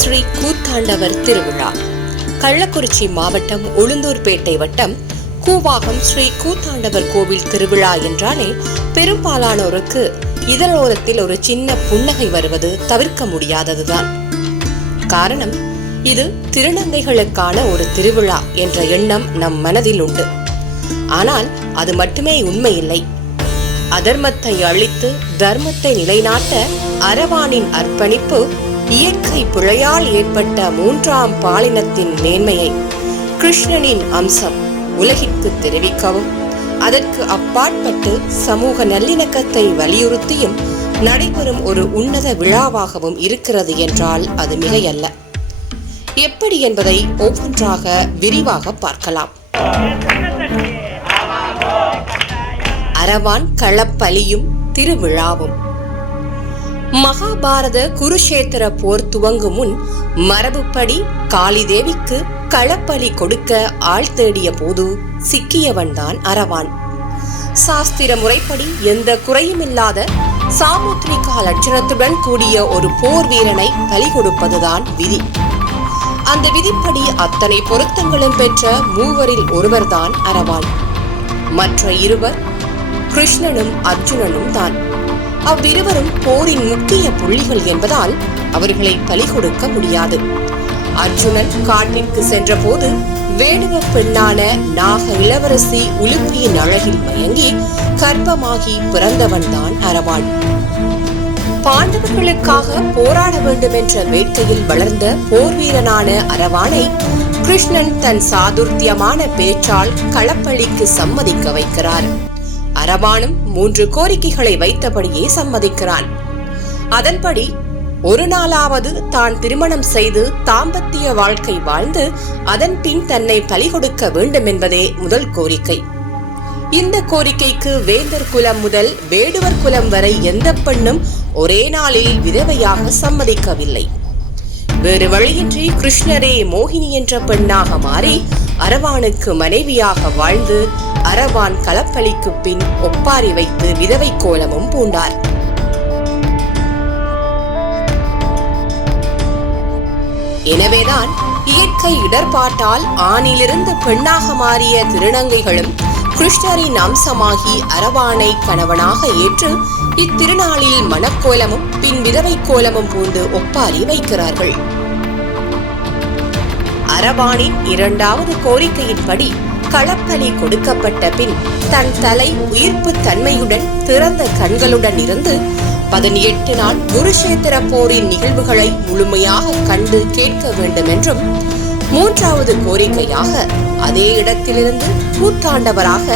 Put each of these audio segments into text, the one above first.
ஸ்ரீ கூத்தாண்டவர் திருவிழா. கள்ளக்குறிச்சி மாவட்டம் உளுந்தூர்பேட்டை வட்டம் கூவாகம் ஸ்ரீ கூத்தாண்டவர் கோவில் திருவிழா என்றாலே பெரும்பாலானோருக்கு இதழோரத்தில் ஒரு சின்ன புன்னகை வருவது தவிர்க்க முடியாததுதான். காரணம் இது திருநங்கைகளுக்கான ஒரு திருவிழா என்ற எண்ணம் நம் மனதில் உண்டு. ஆனால் அது மட்டுமே உண்மையில்லை. அதர்மத்தை அழித்து தர்மத்தை நிலைநாட்ட அரவானின் அர்ப்பணிப்பு இயற்கை பிழையால் ஏற்பட்ட மூன்றாம் பாலினத்தின் மேன்மையை கிருஷ்ணனின் அம்சம் உலகிற்கு தெரிவிக்கவும். அதற்கு அப்பாற்பட்டு சமூக நல்லிணக்கத்தை வலியுறுத்தியும் நடைபெறும் ஒரு உன்னத விழாவாகவும் இருக்கிறது என்றால் அது மிகையல்ல. எப்படி என்பதை ஒவ்வொன்றாக விரிவாக பார்க்கலாம். அரவான் களப்பலியும் திருவிழாவும். மகாபாரத குருஷேத்திர போர் துவங்கும் முன் மரபுப்படி காளிதேவிக்கு களப்பலி கொடுக்க ஆள் தேடிய போது சிக்கியவன்தான் அரவான் சாஸ்திர முறைப்படி எந்த குறையுமில்லாத சாமுத்ரிகா லட்சணத்துடன் கூடிய ஒரு போர் வீரனை பலி கொடுப்பதுதான் விதி. அந்த விதிப்படி அத்தனை பொருத்தங்களும் பெற்ற மூவரில் ஒருவர்தான் அரவான் மற்ற இருவர் கிருஷ்ணனும் அர்ஜுனனும் தான். அவ்விருவரும் போரின் முக்கிய புள்ளிகள் என்பதால் அவர்களை பலி கொடுக்க முடியாது. அர்ஜுனன் காட்டிற்கு சென்றபோது வேடுவ பெண்ணான நாக இளவரசி உலுப்பியின் அழகில் மயங்கி கர்ப்பமாகி பிறந்தவன்தான் அரவான் பாண்டவர்களுக்காக போராட வேண்டும் என்ற வேட்கையில் வளர்ந்த போர் வீரனான அரவானை கிருஷ்ணன் தன் சாதுர்த்தியமான பேச்சால் களப்பழிக்கு சம்மதிக்க வைக்கிறார். அரவானும் மூன்று கோரிக்கைகளை வைத்தபடியே சம்மதிக்கிறான். அதன்படி ஒரு நாளாவது தான் திருமணம் செய்து தாம்பத்திய வாழ்க்கை வாழ்ந்து அதன் பின் தன்னை பலி கொடுக்க வேண்டும் என்பதே முதல் கோரிக்கை. இந்த கோரிக்கைக்கு வேந்தர் குலம் முதல் வேடுவர் குலம் வரை எந்த பெண்ணும் ஒரே நாளில் விதவையாக சம்மதிக்கவில்லை. வேறு வழியின்றி கிருஷ்ணரே மோகினி என்ற பெண்ணாக மாறி அரவானுக்கு மனைவியாக வாழ்ந்து அரவான் களப்பலிக்கு பின் ஒப்பாரி வைத்து விதவை கோலமும் பூண்டார். எனவேதான் இயற்கை இடர்பாட்டால் ஆணிலிருந்து பெண்ணாக மாறிய திருநங்கைகளும் கிருஷ்ணரின் அம்சமாகி அரவானை கணவனாக ஏற்று இத்திருநாளில் மணக்கோலமும் பின் விதவை கோலமும் பூண்டு ஒப்பாரி வைக்கிறார்கள். அரவானின் இரண்டாவது கோரிக்கையின்படி களப்பலி கொடுக்கப்பட்ட பின் தன் தலை உயிர்ப்பு தன்மையுடன் திறந்த கண்களுடன் இருந்து பதினெட்டு நாள் குருஷேத்திர போரின் நிகழ்வுகளை முழுமையாக கண்டு கேட்க வேண்டும் என்றும் மூன்றாவது கோரிக்கையாக அதே இடத்திலிருந்து கூத்தாண்டவராக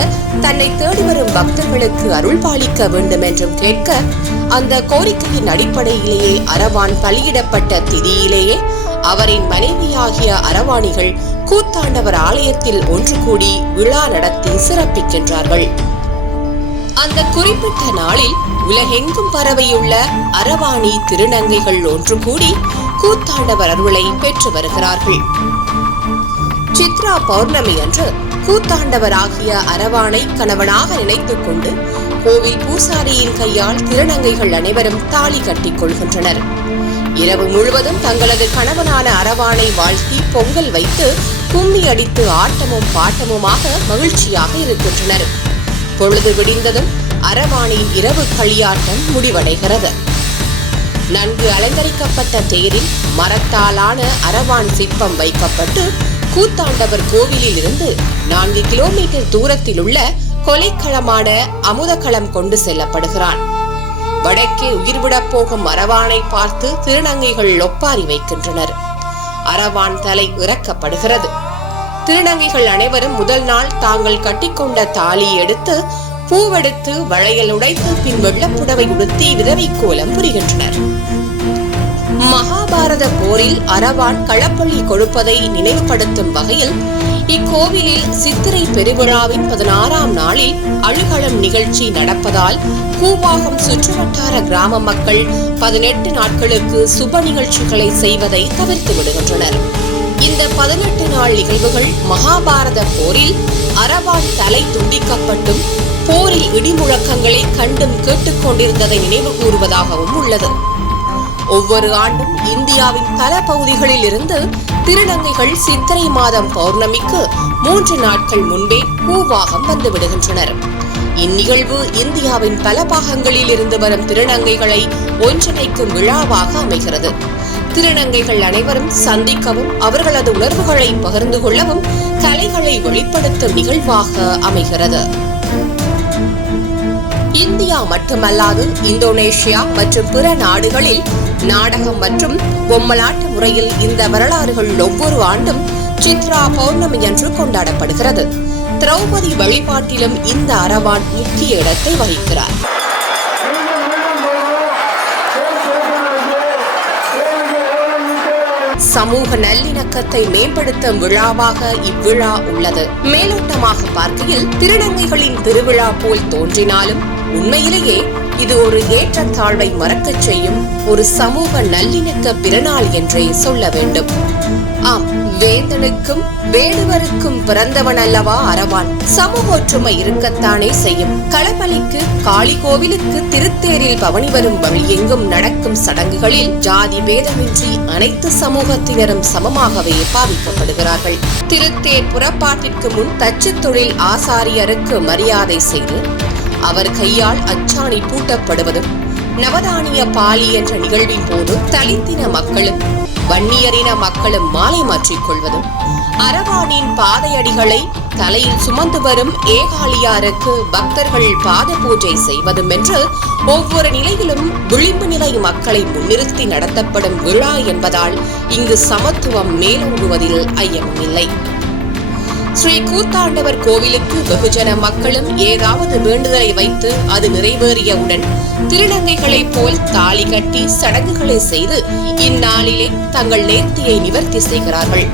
தன்னை தேடி வரும் பக்தர்களுக்கு அருள் பாலிக்க வேண்டும் என்றும் கேட்க அந்த கோரிக்கையின் அடிப்படையிலேயே அரவான் பலியிடப்பட்ட திதியிலேயே அவரின் மனைவியாகிய அரவாணிகள் கூத்தாண்டவர் ஆலயத்தில் ஒன்று கூடி விழா நடத்தி சிறப்பிக்கின்றார்கள் அந்த குறிப்பிட்ட நாளில் உலகெங்கும் பரவியுள்ள அரவாணி திருநங்கைகள் ஒன்று கூடி கூத்தாண்டவர் அருளை பெற்று வருகிறார்கள். சித்ரா பௌர்ணமி அன்று கூத்தாண்டவராகிய அரவானை கணவனாக நினைத்துக் கொண்டு கோவில் பூசாரியின் கையால் திருநங்கைகள் அனைவரும் தாலி கட்டிக் கொள்கின்றனர். இரவு முழுவதும் தங்களது கணவனான அரவானை வாழ்த்தி பொங்கல் வைத்து கும்மி அடித்து ஆட்டமும் பாட்டமுமாக மகிழ்ச்சியாக இருக்கின்றனர். பொழுது விடிந்ததும் அரவானின் இரவு களியாட்டம் முடிவடைகிறது. நன்கு அலங்கரிக்கப்பட்ட தேரில் மரத்தாலான அரவான் சிற்பம் வைக்கப்பட்டு கூத்தாண்டவர் கோவிலில் இருந்து நான்கு கிலோமீட்டர் தூரத்தில் உள்ள கொலைக்களமான அமுதக்களம் கொண்டு செல்லப்படுகிறான். வடக்கே உயிர்விடப் போகும் அரவானை பார்த்து திருநங்கைகள் ஒப்பாரி வைக்கின்றனர். அரவான் தலை இறக்கப்படுகிறது. திருநங்கைகள் அனைவரும் முதல் நாள் தாங்கள் கட்டிக்கொண்ட தாலி எடுத்து பூவெடுத்து வளையல் உடைத்து பின் வெள்ளப்புடவை உடுத்தி விதவை கோலம் புரிகின்றனர். மகா மகாபாரத போரில் அரவான் களப்பள்ளி கொடுப்பதை நினைவுபடுத்தும் வகையில் இக்கோவிலில் சித்திரை பெருவிழாவின் பதினாறாம் நாளில் அழுகலம் நிகழ்ச்சி நடப்பதால் கூவாகம் சுற்றுவட்டார கிராம மக்கள் பதினெட்டு நாட்களுக்கு சுப நிகழ்ச்சிகளை செய்வதை தவிர்த்து விடுகின்றனர். இந்த பதினெட்டு நாள் நிகழ்வுகள் மகாபாரத போரில் அரவான் தலை துண்டிக்கப்பட்டும் போரில் இடிமுழக்கங்களை கண்டும் கேட்டுக்கொண்டிருந்ததை நினைவு கூறுவதாகவும் உள்ளது. ஒவ்வொரு ஆண்டும் இந்தியாவின் பல பகுதிகளில் இருந்து திருநங்கைகள் சித்திரை மாதம் பௌர்ணமிக்கு மூன்று நாட்கள் முன்பே பூவாகம் வந்துவிடுகின்றனர். இந்நிகழ்வு இந்தியாவின் பல பாகங்களில் இருந்து வரும் திருநங்கைகளை ஒன்றிணைக்கும் விழாவாக அமைகிறது. திருநங்கைகள் அனைவரும் சந்திக்கவும் அவர்களது உணர்வுகளை பகிர்ந்து கொள்ளவும் கலைகளை வெளிப்படுத்தும் நிகழ்வாக அமைகிறது. இந்தியா மட்டுமல்லாது இந்தோனேஷியா மற்றும் பிற நாடுகளில் நாடகம் மற்றும் பொம்மலாட்ட முறையில் இந்த வரலாறுகள் ஒவ்வொரு ஆண்டும் சித்ரா பௌர்ணமி அன்று கொண்டாடப்படுகிறது. திரௌபதி வழிபாட்டிலும் இந்த அரவான் முக்கிய இடத்தை வகிக்கிறார். சமூக நல்லிணக்கத்தை மேம்படுத்தும் விழாவாக இவ்விழா உள்ளது. மேலோட்டமாக பார்க்கையில் திருநங்கைகளின் திருவிழா போல் தோன்றினாலும் உண்மையிலேயே இது ஒரு ஏற்றத்தாழ்வை மறக்கச் செய்யும் ஒரு சமூக நல்லிணக்க பிறநாள் என்றே சொல்ல வேண்டும். ஆம் வேந்தனுக்கும் வேடுவருக்கும் பிறந்தவன் அல்லவா அரவான் சமூக ஒற்றுமை இருக்கத்தானே செய்யும். களமலைக்கு காளி கோவிலுக்கு திருத்தேரில் பவனி வரும் வழி எங்கும் நடக்கும் சடங்குகளில் ஜாதி பேதமின்றி அனைத்து சமூகத்தினரும் சமமாகவே பாவிக்கப்படுகிறார்கள். திருத்தேர் புறப்பாட்டிற்கு முன் தச்சு தொழில் ஆசாரியருக்கு மரியாதை செய்து அவர் கையால் அச்சாணி பூட்டப்படுவதும் நவதானிய பாலி என்ற நிகழ்வின் போது தலித்தின மக்களும் வன்னியரின மக்களும் மாலை மாற்றிக் கொள்வதும் அரவானின் பாதையடிகளை தலையில் சுமந்து வரும் ஏகாலியாருக்கு பக்தர்கள் பாத பூஜை செய்வதும் என்று ஒவ்வொரு நிலையிலும் விளிம்பு நிலை மக்களை முன்னிறுத்தி நடத்தப்படும் விழா என்பதால் இங்கு சமத்துவம் மேலோங்குவதில் ஐயமில்லை ஸ்ரீ கூத்தாண்டவர் கோவிலுக்கு வெகுஜன மக்களும் ஏதாவது வேண்டுதலை வைத்து அது நிறைவேறியவுடன் திருநங்கைகளைப் போல் தாலி கட்டி சடங்குகளை செய்து இந்நாளிலே தங்கள் நேர்த்தியை நிவர்த்தி செய்கிறார்கள்.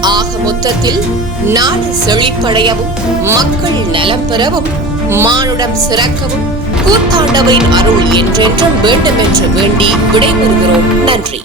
ஆக மொத்தத்தில் நாடு செழிப்படையவும் மக்கள் நலம் பெறவும் மானுடம் சிறக்கவும் கூத்தாண்டவரின் அருள் என்றென்றும் வேண்டும் என்று வேண்டி விடைபெறுகிறோம். நன்றி.